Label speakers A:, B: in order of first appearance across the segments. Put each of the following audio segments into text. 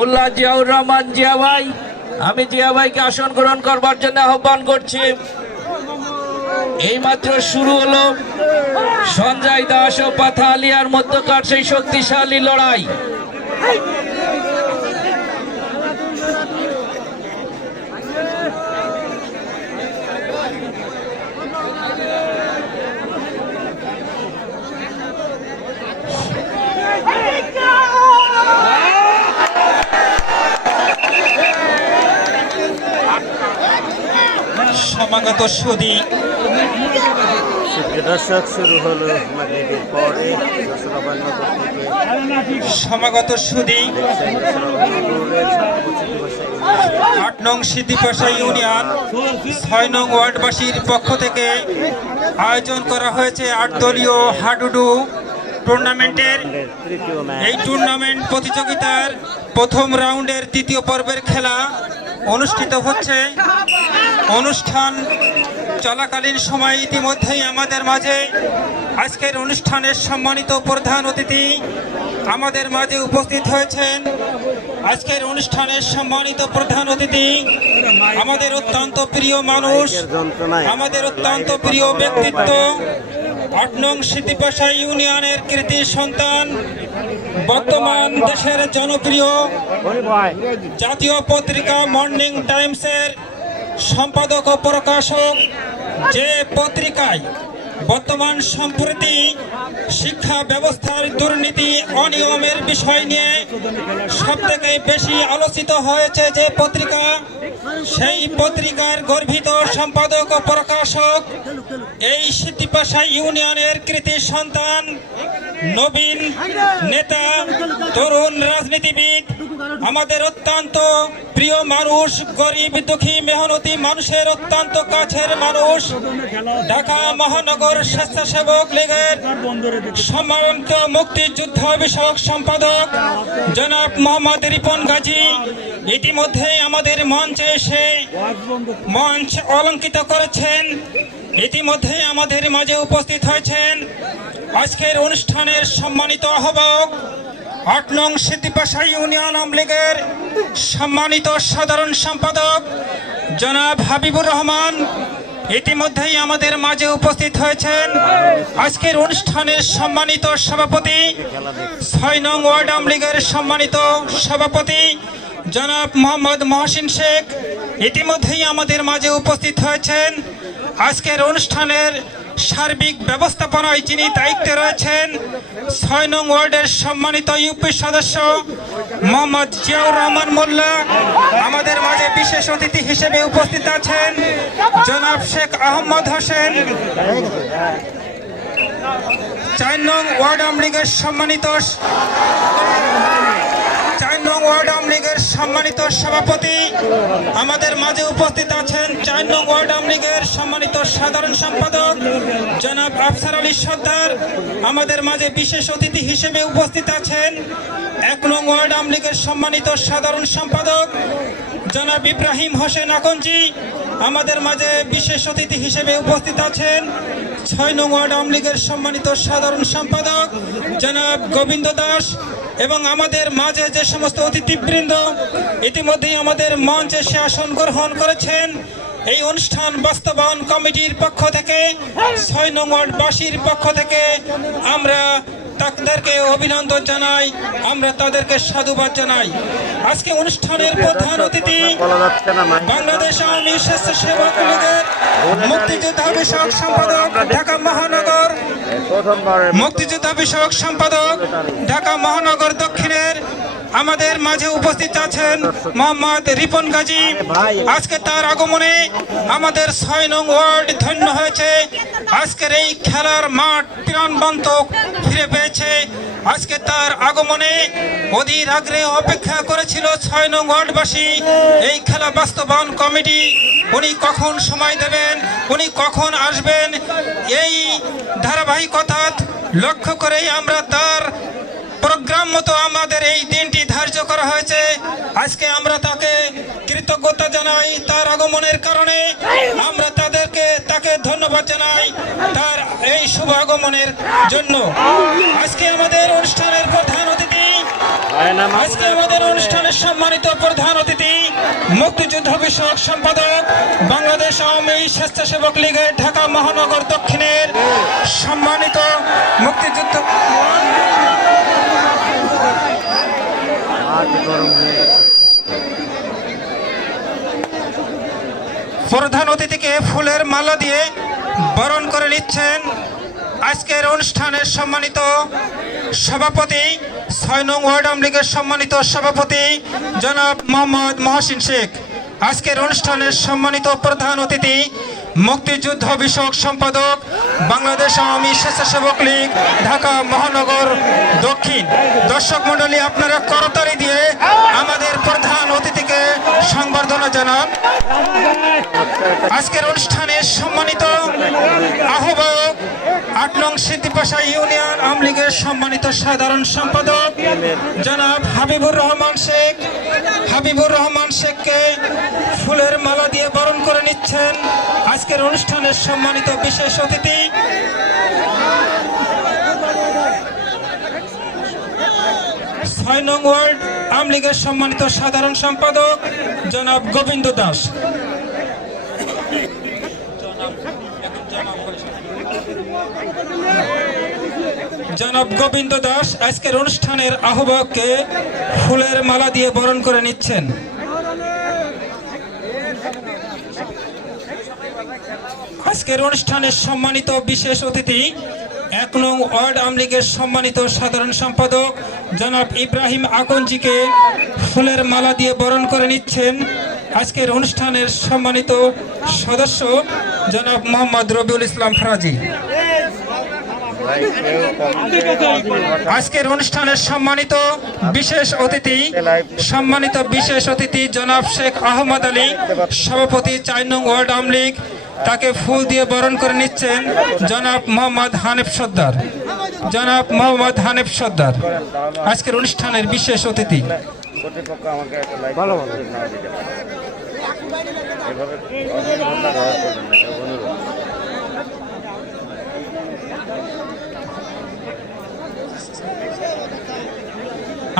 A: মোল্লা জিয়াউর রহমান জিয়া ভাই, আমি জিয়া ভাইকে আসন গ্রহণ করবার জন্য আহ্বান করছি। এইমাত্র শুরু হলো সঞ্জয় দাস ও পাথা আলিয়ার মধ্যকার সেই শক্তিশালী লড়াই।
B: সমাগত সুদী।
C: দর্শক শুরু হলো মাগরিবের পরে যশোরাবাদ নগর থেকে।
B: সমাগত সুদী। আট নং সিদ্ধিপাশা ইউনিয়ন ছয় নং ওয়ার্ডবাসীর পক্ষ থেকে আয়োজন করা হয়েছে আট দলীয় হাডুডু টুর্নামেন্টের। এই টুর্নামেন্ট প্রতিযোগিতার প্রথম রাউন্ডের তৃতীয় পর্বের খেলা। অনুষ্ঠিত হচ্ছে। অনুষ্ঠান চলাকালীন সময় ইতিমধ্যেই আমাদের মাঝে আজকের অনুষ্ঠানের সম্মানিত প্রধান অতিথি আমাদের মাঝে উপস্থিত হয়েছেন। আজকের অনুষ্ঠানের সম্মানিত প্রধান অতিথি আমাদের অত্যন্ত প্রিয় মানুষ, আমাদের অত্যন্ত প্রিয় ব্যক্তিত্ব, আট নং সিদ্ধিপাশা ইউনিয়নের কৃতি সন্তান, বর্তমান দেশের জনপ্রিয় জাতীয় পত্রিকা মর্নিং টাইমসের সম্পাদক ও প্রকাশক যে পত্রিকায় বর্তমান সম্প্রতি শিক্ষা ব্যবস্থার দুর্নীতি অনিয়মের বিষয় নিয়ে সব থেকে বেশি আলোচিত হয়েছে যে পত্রিকা, সেই পত্রিকার গর্বিত সম্পাদক ও প্রকাশক এই সিদ্ধিপাশা ইউনিয়নের কৃতি সন্তান নবীন নেতা, তরুণ রাজনীতিবিদ, আমাদের অত্যন্ত প্রিয় মানুষ, গরিব, দুঃখী, মেহনতি মানুষের অত্যন্ত কাছের মানুষ, ঢাকা মহানগর স্বেচ্ছাসেবক লীগের সম্মানিত মুক্তিযুদ্ধ বিষয়ক সম্পাদক জনাব মোহাম্মদ রিপন গাজী ইতিমধ্যেই আমাদের মঞ্চে এসে মঞ্চ অলঙ্কিত করেছেন। ইতিমধ্যে আমাদের মাঝে উপস্থিত হয়েছেন আজকের অনুষ্ঠানের সম্মানিত আহ্বায়ক আট নং সিদ্দিপাশা ইউনিয়ন আওয়ামী লীগের সম্মানিত সাধারণ সম্পাদক জনাব হাবিবুর রহমান। ইতিমধ্যেই আমাদের মাঝে উপস্থিত হয়েছেন আজকের অনুষ্ঠানের সম্মানিত সভাপতি, ছয় নং ওয়ার্ড আওয়ামী লীগের সম্মানিত সভাপতি জনাব মোহাম্মদ মহসিন শেখ। ইতিমধ্যেই আমাদের মাঝে উপস্থিত হয়েছেন আজকের অনুষ্ঠানের সার্বিক ব্যবস্থাপনায় যিনি দায়িত্বে রয়েছেন, ছয় নং ওয়ার্ডের সম্মানিত ইউপি সদস্য মোহাম্মদ জিয়াউর রহমান মোল্লা। আমাদের মাঝে বিশেষ অতিথি হিসেবে উপস্থিত আছেন জনাব শেখ আহমদ হোসেন। চার নং ওয়ার্ড আওয়ামী লীগের সম্মানিত চার নং ওয়ার্ড আওয়ামী লীগের সম্মানিত সভাপতি। আমাদের মাঝে উপস্থিত আছেন চার নং ওয়ার্ড আওয়ামী লীগের সম্মানিত সাধারণ সম্পাদক জনাব আফসার আলী সর্দার। আমাদের মাঝে বিশেষ অতিথি হিসেবে উপস্থিত আছেন এক নং ওয়ার্ড আওয়ামী লীগের সম্মানিত সাধারণ সম্পাদক জনাব ইব্রাহিম হোসেন আকঞ্জি। আমাদের মাঝে বিশেষ অতিথি হিসেবে উপস্থিত আছেন ছয় নং ওয়ার্ড আওয়ামী লীগের সম্মানিত সাধারণ সম্পাদক জনাব গোবিন্দ দাস। এবং আমাদের মাঝে যে সমস্ত অতিথিবৃন্দ ইতিমধ্যেই আমাদের মঞ্চে সে আসন গ্রহণ করেছেন, এই অনুষ্ঠান বাস্তবায়ন কমিটির পক্ষ থেকে, ছয় নং ওয়ার্ডবাসীর পক্ষ থেকে আমরা তাদেরকে অভিনন্দন জানাই, আমরা তাদেরকে সাধুবাদ জানাই। আজকে অনুষ্ঠানের প্রধান অতিথি বাংলাদেশ আওয়ামী স্বেচ্ছাসেবক লীগের মুক্তিযোদ্ধা বিষয়ক সম্পাদক ঢাকা মহানগর, মুক্তিযোদ্ধা বিষয়ক সম্পাদক ঢাকা মহানগর দক্ষিণের আমাদের মাঝে উপস্থিত আছেন মোহাম্মদ রিপন গাজী। আজকে তার আগমনে আমাদের ছয় নং ওয়ার্ড ধন্য হয়েছে। আজকের এই খেলার মাঠ প্রাণবন্ত ফিরে পেয়েছে। আজকে তার আগমনে অধীর আগ্রহে অপেক্ষা করেছিল ছয় নং ওয়ার্ডবাসী। এই খেলা বাস্তবায়ন কমিটি, উনি কখন সময় দেবেন, উনি কখন আসবেন, এই ধারাবাহিকতা লক্ষ্য করেই আমরা তার প্রোগ্রাম মতো আমাদের এই দিনটি ধার্য করা হয়েছে। আজকে আমরা তাকে কৃতজ্ঞতা জানাই, তার আগমনের কারণে আমরা তাদেরকে তাকে ধন্যবাদ জানাই তার এই শুভ আগমনের জন্য। আজকে আমাদের অনুষ্ঠানের প্রধান অতিথি আজকে আমাদের অনুষ্ঠানের সম্মানিত প্রধান অতিথি মুক্তিযুদ্ধ বিষয়ক সম্পাদক বাংলাদেশ আওয়ামী স্বেচ্ছাসেবক লীগের ঢাকা মহানগর দক্ষিণের সম্মানিত মুক্তিযুদ্ধ প্রধান অতিথিকে ফুলের মালা দিয়ে বরণ করে নিচ্ছেন আজকের অনুষ্ঠানের সম্মানিত সভাপতি ছয় নং ওয়ার্ড আওয়ামী লীগের সম্মানিত সভাপতি জনাব মোহাম্মদ মহসিন শেখ। আজকের অনুষ্ঠানের সম্মানিত প্রধান অতিথি, মুক্তিযুদ্ধ বিষয়ক সম্পাদক, বাংলাদেশ আওয়ামী স্বেচ্ছাসেবক লীগ, ঢাকা মহানগর দক্ষিণ। দর্শক মণ্ডলী, আপনারা করতালি দিয়ে আমাদের প্রধান অতিথিকে সংবর্ধনা জানান। আজকের অনুষ্ঠানে সম্মানিত আহ্বায়ক আট নং সিদ্দিপাশা ইউনিয়ন আওয়ামী লীগের সম্মানিত সাধারণ সম্পাদক, জনাব হাবিবুর রহমান শেখ। হাবিবুর রহমান শেখকে ফুলের মালা দিয়ে বরণ করে নিচ্ছেন আজকের অনুষ্ঠানের সম্মানিত বিশেষ অতিথি। ছয় নং ওয়ার্ল্ড আওয়ামী লীগের সম্মানিত সাধারণ সম্পাদক, জনাব গোবিন্দ দাস। জনাব গোবিন্দ দাস আজকের অনুষ্ঠানের আহ্বায়ককে ফুলের মালা দিয়ে বরণ করে নিচ্ছেন। আজকের অনুষ্ঠানের সম্মানিত বিশেষ অতিথি এক নং ওয়ার্ড আওয়ামী লীগের সম্মানিত সাধারণ সম্পাদক জনাব ইব্রাহিম আকনজিকে ফুলের মালা দিয়ে বরণ করে নিচ্ছেন। আজকের অনুষ্ঠানের সম্মানিত সদস্য জনাব মোহাম্মদ রবিউল ইসলাম ফরাজি। আজকের অনুষ্ঠানের সম্মানিত বিশেষ অতিথি সম্মানিত বিশেষ অতিথি জনাব শেখ আহমদ আলী সভাপতি চাইনং ওয়ার্ল্ড আওয়ামী লীগ তাকে ফুল দিয়ে বরণ করে নিচ্ছেন জনাব মোহাম্মদ হানিফ সর্দার। জনাব মোহাম্মদ হানিফ সর্দার আজকের অনুষ্ঠানের বিশেষ অতিথি।
C: ভালো ভালো।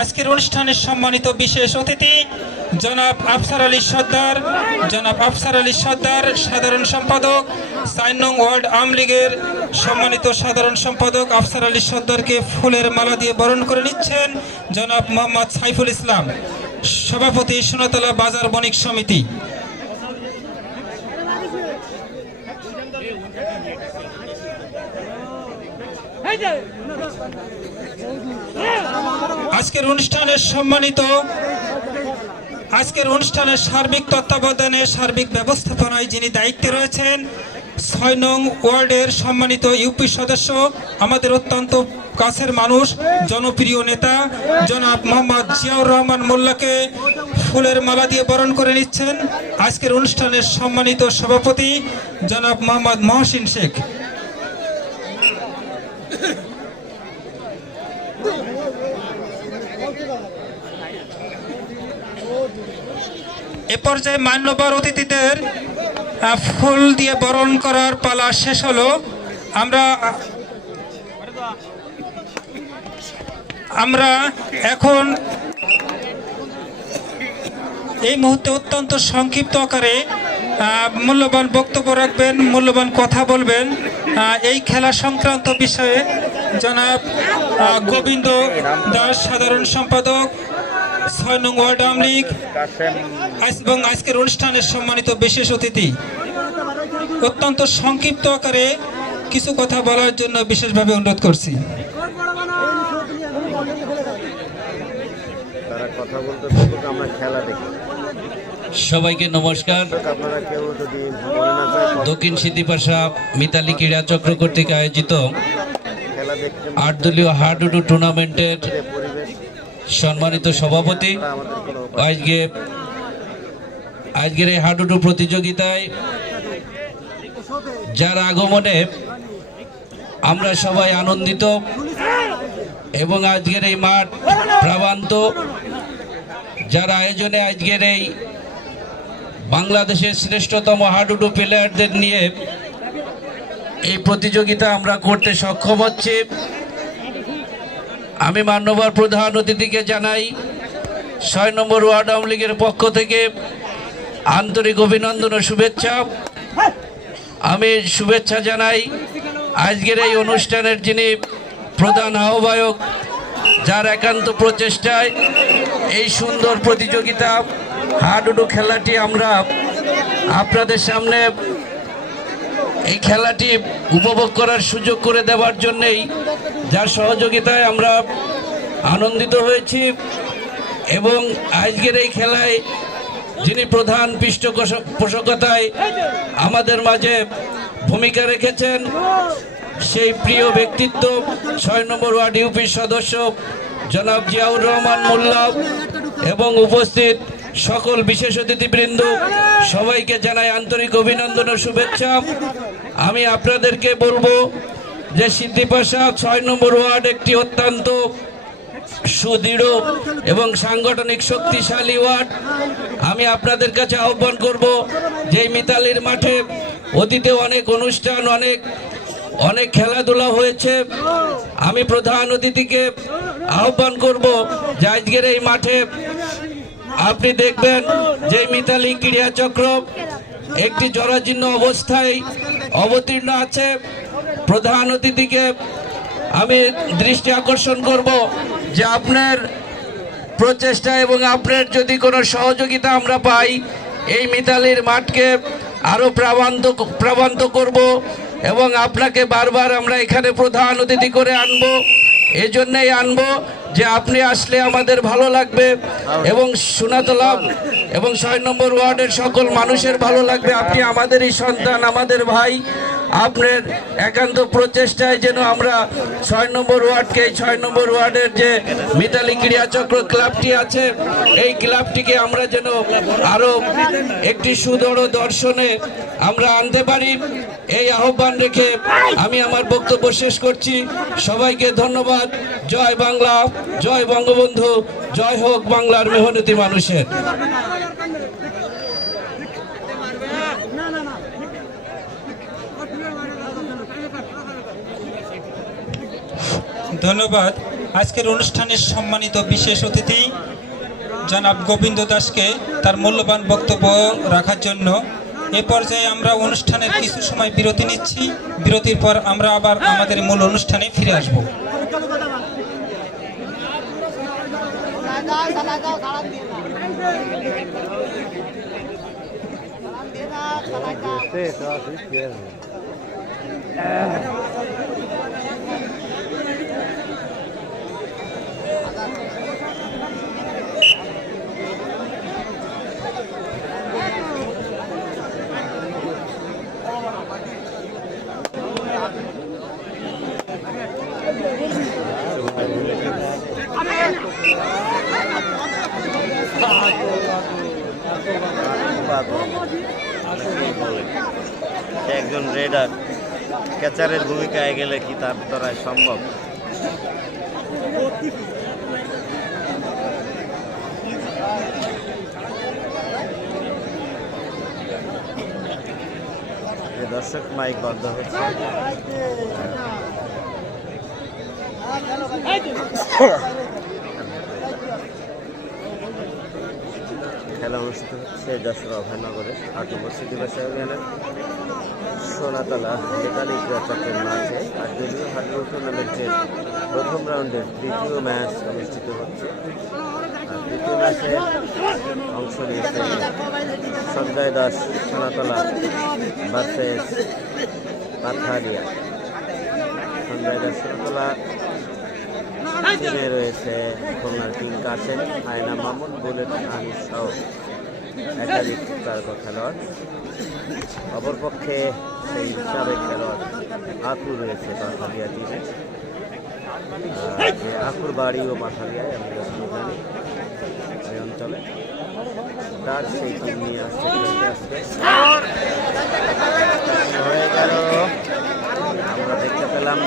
B: আজকের অনুষ্ঠানের সম্মানিত বিশেষ অতিথি জনাব আফসার আলী সর্দার, জনাব আফসার আলী সর্দার, সাধারণ সম্পাদক চার নং ওয়ার্ড আওয়ামী লীগের সম্মানিত সাধারণ সম্পাদক আফসার আলী সর্দারকে ফুলের মালা দিয়ে বরণ করে নিচ্ছেন জনাব মোহাম্মদ সাইফুল ইসলাম, সভাপতি সোনাতলা বাজার বণিক সমিতি। আজকের অনুষ্ঠানের সম্মানিত, আজকের অনুষ্ঠানের সার্বিক তত্ত্বাবধানে সার্বিক ব্যবস্থাপনায় যিনি দায়িত্বে রয়েছেন, ছয় নং ওয়ার্ডের সম্মানিত ইউপি সদস্য, আমাদের অত্যন্ত কাছের মানুষ, জনপ্রিয় নেতা, জনাব মোহাম্মদ জিয়াউর রহমান মোল্লাকে ফুলের মালা দিয়ে বরণ করে নিচ্ছেন। আজকের অনুষ্ঠানের সম্মানিত সভাপতি, জনাব মোহাম্মদ মহসিন শেখ। এ পর্যায়ে মান্যবর অতিথিদের ফুল দিয়ে বরণ করার পালা শেষ হলো। আমরা আমরা এখন এই মুহূর্তে অত্যন্ত সংক্ষিপ্ত আকারে মূল্যবান বক্তব্য রাখবেন, মূল্যবান কথা বলবেন। এই খেলা সংক্রান্ত বিষয়ে জনাব গোবিন্দ দাস, সাধারণ সম্পাদক, ছয় নং ওয়ার্ড আওয়ামী লীগ। এবং আজকের অনুষ্ঠানের সম্মানিত বিশেষ অতিথি। অত্যন্ত সংক্ষিপ্ত আকারে কিছু কথা বলার জন্য বিশেষভাবে অনুরোধ করছি।
C: তারা কথা বলতে থাকুক আমরা খেলা দেখি।
A: সবাইকে নমস্কার। দক্ষিণ সিদ্দিপাশা মিতালি ক্রীড়া চক্র কর্তৃক আয়োজিত আট দলীয় হাডুডু টুর্নামেন্টের সম্মানিত সভাপতি। আজকে আজকের এই হাডুডু প্রতিযোগিতায় যার আগমনে আমরা সবাই আনন্দিত এবং আজকের এই মাঠ প্রাবান্ত যার আয়োজনে আজকের এই বাংলাদেশের শ্রেষ্ঠতম হাডুডু প্লেয়ারদের নিয়ে এই প্রতিযোগিতা আমরা করতে সক্ষম হচ্ছি। আমি মান্যবর প্রধান অতিথিকে জানাই, ছয় নম্বর ওয়ার্ড আওয়ামী লীগের পক্ষ থেকে আন্তরিক অভিনন্দন ও শুভেচ্ছা। আমি শুভেচ্ছা জানাই আজকের এই অনুষ্ঠানের যিনি প্রধান আহ্বায়ক, যার একান্ত প্রচেষ্টায় এই সুন্দর প্রতিযোগিতা, হাডুডু খেলাটি আমরা আপনাদের সামনে এই খেলাটি উপভোগ করার সুযোগ করে দেওয়ার জন্যেই যার সহযোগিতায় আমরা আনন্দিত হয়েছি এবং আজকের এই খেলায় যিনি প্রধান পৃষ্ঠপোষকতায় আমাদের মাঝে ভূমিকা রেখেছেন, সেই প্রিয় ব্যক্তিত্ব ছয় নম্বর ওয়ার্ড ইউপির সদস্য জনাব জিয়াউর রহমান মোল্লা এবং উপস্থিত সকল বিশেষ অতিথিবৃন্দ, সবাইকে জানাই আন্তরিক অভিনন্দন ও শুভেচ্ছা। আমি আপনাদেরকে বলব যে সিদ্ধিপাশা ছয় নম্বর ওয়ার্ড একটি অত্যন্ত সুদৃঢ় এবং সাংগঠনিক শক্তিশালী ওয়ার্ড। আমি আপনাদের কাছে আহ্বান করব যে মিতালির মাঠে অতীতে অনেক অনুষ্ঠান, অনেক অনেক খেলাধুলা হয়েছে। আমি প্রধান অতিথিকে আহ্বান করব যে আজকের এই মাঠে আপনি দেখবেন যে মিতালি ক্রীড়া চক্র একটি জরাজীর্ণ অবস্থায় অবতীর্ণ আছে। প্রধান অতিথিকে আমি দৃষ্টি আকর্ষণ করব। যে আপনার প্রচেষ্টা এবং আপনার যদি কোনো সহযোগিতা আমরা পাই, এই মিতালির মাঠকে আরও প্রাবান্ত প্রাবান্ত করব এবং আপনাকে বারবার আমরা এখানে প্রধান অতিথি করে আনব। এই জন্যেই আনব যে আপনি আসলে আমাদের ভালো লাগবে এবং সোনাতলা এবং ছয় নম্বর ওয়ার্ডের সকল মানুষের ভালো লাগবে। আপনি আমাদেরই সন্তান, আমাদের ভাই। আপনার একান্ত প্রচেষ্টায় যেন আমরা ছয় নম্বর ওয়ার্ডকে ছয় নম্বর ওয়ার্ডের যে মিতালি ক্রীড়া চক্র ক্লাবটি আছে, এই ক্লাবটিকে আমরা যেন আরও একটি সুদৃঢ় দর্শনে আমরা আনতে পারি। এই আহ্বান রেখে আমি আমার বক্তব্য শেষ করছি। সবাইকে ধন্যবাদ। জয় বাংলা। জয় বঙ্গবন্ধু। জয় হোক বাংলার মেহনতি মানুষের।
B: ধন্যবাদ আজকের অনুষ্ঠানের সম্মানিত বিশেষ অতিথি জনাব গোবিন্দ দাসকে তার মূল্যবান বক্তব্য রাখার জন্য এ পর্যায়ে আমরা অনুষ্ঠানের কিছু সময় বিরতি নিচ্ছি বিরতির পর আমরা আবার আমাদের মূল অনুষ্ঠানে ফিরে আসব
C: একজন রেডার ক্যাচারের ভূমিকায় গেলে কি তার দ্বারা সম্ভব? দর্শক মাইক বন্ধ হচ্ছে। খেলা অনুষ্ঠিত হচ্ছে যশোর অভয়নগরের আট নম্বর সিটি বাসা সোনাতলা নেতালি ক্রীড়া চক্রের মাঠে আর দলীয় হাডুল টুর্নামেন্টের প্রথম রাউন্ডের তৃতীয় ম্যাচ অনুষ্ঠিত হচ্ছে। অংশ নিয়েছে। সঞ্জয় দাস, সোনাতলা, ভার্সেস, পাথারিয়া। সঞ্জয় দাস, সোনাতলা। টিমে রয়েছে খুলনার কিং কাসেম আয়না মামুন, বুলেট আনিস একাধিক তারকা খেলোয়াড় অপরপক্ষে সেই সাবেক খেলোয়াড় আকুর রয়েছে পাথালিয়া টিমে। আকুর বাড়ি ও পাথালিয়ায় আমি জানি অঞ্চলে তার সেই টিম নিয়ে আসছে হয়ে গেল আমরা দেখতে পেলাম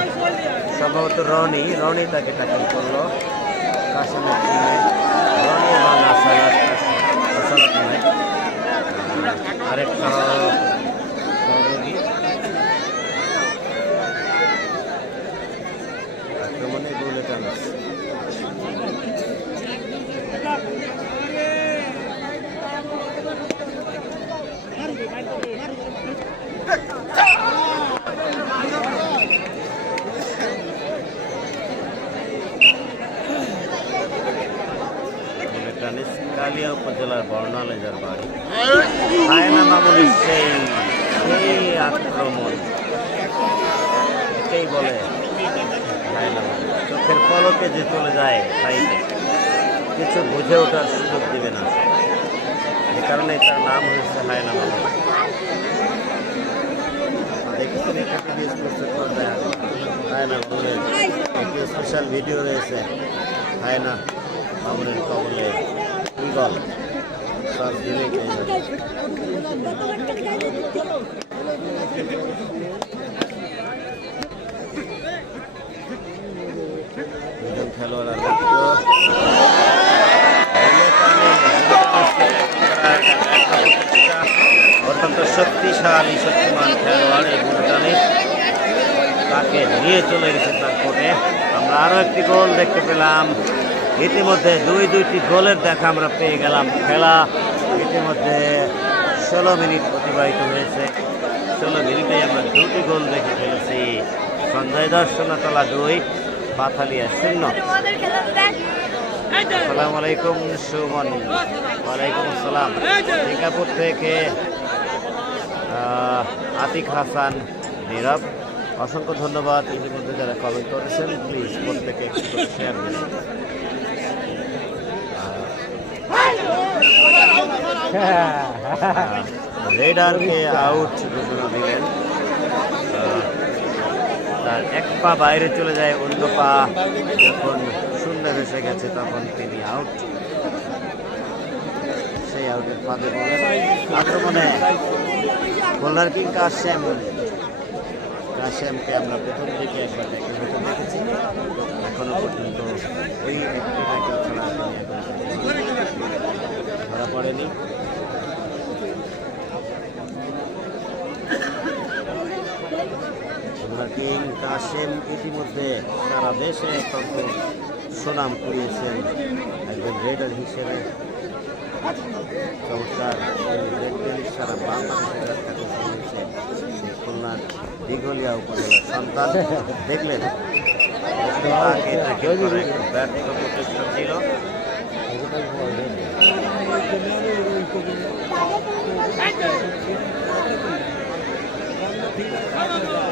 C: সম্ভবত রনি রনি তাকে টাকা করল রনি এবং আসালাত আরেকটা সহযোগী আক্রমণে গোলে টানছে ইলেকট্রনিক্স কালিয়া উপজেলার বর্ণালে যার বাড়ি হায়না মামুনের সেই সেই আক্রমণ এটাই বলে হায়না মামুন। চোখের পলকে যে চলে যায় সাইডে কিছু বুঝে ওঠার সুযোগ দিবে না। সে কারণে তার নাম হয়েছে হায়না একটি স্পেশাল ভিডিও রয়েছে, হায়না মামুনের কবলে ইগল সার্চ দিলে খেলোয়াড় আর মাত্র অত্যন্ত শক্তিশালী, শক্তিমান খেলোয়াড় এই ভুটানের তাকে নিয়ে চলে গেছে তার কোর্টে আমরা আরও একটি গোল দেখতে পেলাম। ইতিমধ্যে দুই, দুইটি গোলের দেখা আমরা পেয়ে গেলাম খেলা। ইতিমধ্যে ষোলো মিনিট অতিবাহিত হয়েছে। ষোলো মিনিটে আমরা দুটি গোল দেখে ফেলেছি। সঞ্জয় দর্শনতলা দুই, পাথালিয়া শূন্য। আসসালামু আলাইকুম, সুমন। ওয়ালাইকুম আসসালাম। সিঙ্গাপুর থেকে আতিক হাসান, নীরব। অসংখ্য ধন্যবাদ ইতিমধ্যে যারা কমেন্ট করেছেন। প্লিজ প্রত্যেকে একটু শেয়ার দিন। রেডারকে আউট ঘোষণা দিলেন। তার এক পা বাইরে চলে যায়, অন্য পা যখন শূন্য ভেসে গেছে, তখন তিনি আউট সেই আউটের ফাঁদে পড়লেন আক্রমণে বোলার কিং কাশেম কাশেমকে আমরা প্রথম থেকে একবার দেখে হয়তো দেখেছি। এখনও পর্যন্ত ওই ধরা পড়েনি। কিং কাশেম ইতিমধ্যে সারা দেশে অত্যন্ত সুনাম কুড়িয়েছেন একজন রেডার হিসেবে। চমৎকার সারা বাংলাদেশে হয়েছে দীঘলিয়া উপজেলার সন্তান। দেখলেন তাকে তাকে প্রচেষ্টা ছিল। আবারও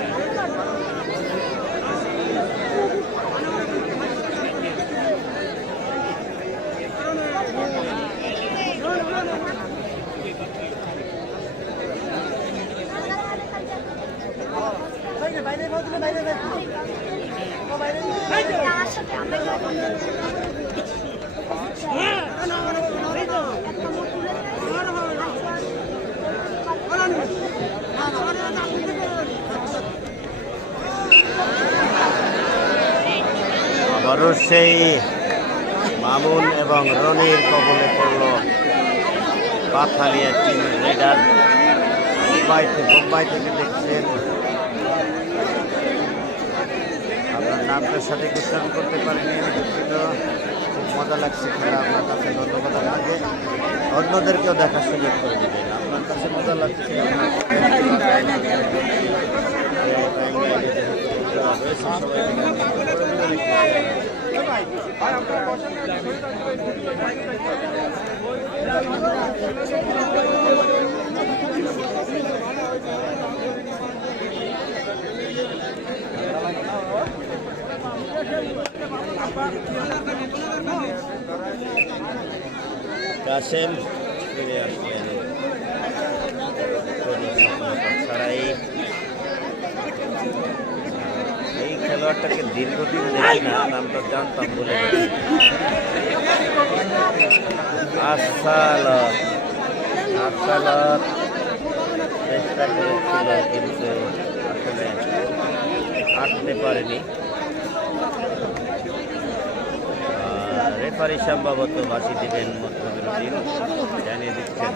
C: সেই মামুন এবং রনির কবলে পড়ল পাথালিয়া টিম রেডার মুম্বাই থেকে মুম্বাই থেকে দেখছেন। আপনার নামটা সঠিক উচ্চারণ করতে পারিনি দুঃখিত। খুব মজা লাগছে খেলা, আপনার কাছে ধন্যবাদ আগে অন্যদেরকেও দেখার সুযোগ করে দেবেন। আপনার কাছে মজা লাগছে। কাসেম ফিরে আসলেন ছাড়াই। খেলোয়াড়টাকে দীর্ঘদিন দেখি না, নামটা জানতাম বলে আসালত চেষ্টা করেছিল, কিন্তু আসলে আটতে পারেনি। রেফারি সম্ভবত বাসি দিবেন মধ্যবিরতি জানিয়ে দিচ্ছেন।